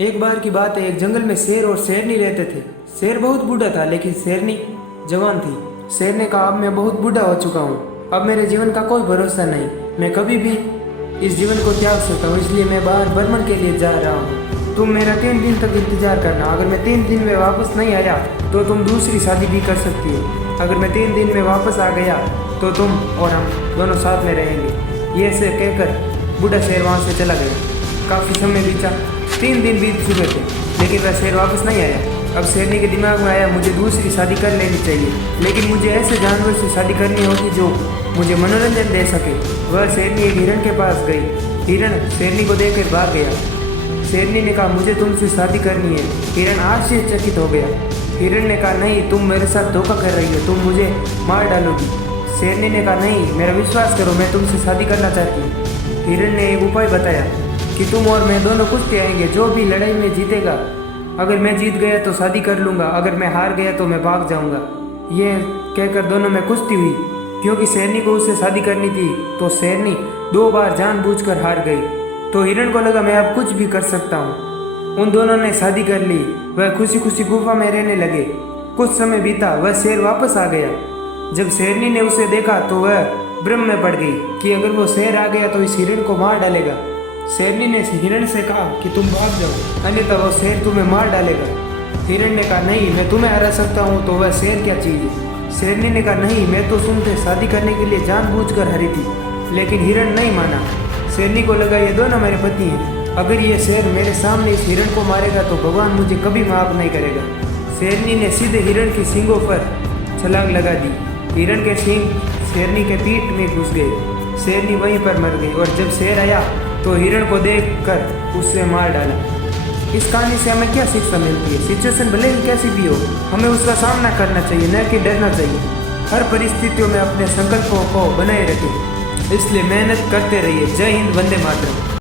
एक बार की बात है, एक जंगल में शेर और शेरनी रहते थे। शेर बहुत बूढ़ा था लेकिन शेरनी जवान थी। शेर ने कहा, अब मैं बहुत बूढ़ा हो चुका हूँ, अब मेरे जीवन का कोई भरोसा नहीं, मैं कभी भी इस जीवन को त्याग सकता हूँ, इसलिए मैं बाहर भ्रमण के लिए जा रहा हूँ। तुम मेरा 3 दिन तक इंतजार करना, अगर मैं 3 दिन में वापस नहीं आया तो तुम दूसरी शादी भी कर सकती हो। अगर मैं 3 दिन में वापस आ गया तो तुम और हम दोनों साथ में रहेंगे। ये से कहकर बूढ़ा शेर वहाँ से चला गया। काफ़ी समय बीता, 3 दिन बीत चुके थे लेकिन वह शेर वापस नहीं आया। अब शेरनी के दिमाग में आया, मुझे दूसरी शादी कर लेनी चाहिए, लेकिन मुझे ऐसे जानवर से शादी करनी होगी जो मुझे मनोरंजन दे सके। वह शेरनी एक हिरण के पास गई। हिरण शेरनी को देखकर भाग गया। शेरनी ने कहा, मुझे तुमसे शादी करनी है। हिरण आश्चर्यचकित हो गया। हिरण ने कहा, नहीं, तुम मेरे साथ धोखा कर रही हो, तुम मुझे मार डालोगी। शेरनी ने कहा, नहीं, मेरा विश्वास करो, मैं तुमसे शादी करना चाहती हूँ। हिरण ने एक उपाय बताया कि तुम और मैं दोनों कुश्ती आएंगे, जो भी लड़ाई में जीतेगा, अगर मैं जीत गया तो शादी कर लूँगा, अगर मैं हार गया तो मैं भाग जाऊँगा। ये कहकर दोनों में कुश्ती हुई। क्योंकि शेरनी को उससे शादी करनी थी तो शेरनी 2 बार जानबूझकर हार गई। तो हिरण को लगा, मैं अब कुछ भी कर सकता हूँ। उन दोनों ने शादी कर ली। वह खुशी खुशी गुफा में रहने लगे। कुछ समय बीता, वह शेर वापस आ गया। जब शेरनी ने उसे देखा तो वह भ्रम में पड़ गई कि अगर वो शेर आ गया तो इस हिरण को मार डालेगा। शेरनी ने हिरण से कहा कि तुम भाग जाओ, अन्यथा वो शेर तुम्हें मार डालेगा। हिरण ने कहा, नहीं, मैं तुम्हें हरा सकता हूँ, तो वह शेर क्या चीज़ है। शेरनी ने कहा, नहीं, मैं तो तुमसे शादी करने के लिए जानबूझकर हरी थी। लेकिन हिरण नहीं माना। शेरनी को लगा, ये दोनों मेरे पति हैं, अगर ये शेर मेरे सामने इस हिरण को मारेगा तो भगवान मुझे कभी माफ नहीं करेगा। शेरनी ने सीधे हिरण की सींगों पर छलांग लगा दी। हिरण के सींग शेरनी के पीठ में घुस गए। शेरनी वहीं पर मर गई और जब शेर आया तो हिरण को देखकर उससे मार डाला। इस कहानी से हमें क्या शिक्षा मिलती है? सिचुएशन भले ही कैसी भी हो, हमें उसका सामना करना चाहिए, न कि डरना चाहिए। हर परिस्थितियों में अपने संकल्पों को बनाए रखें, इसलिए मेहनत करते रहिए। जय हिंद, वंदे मातरम।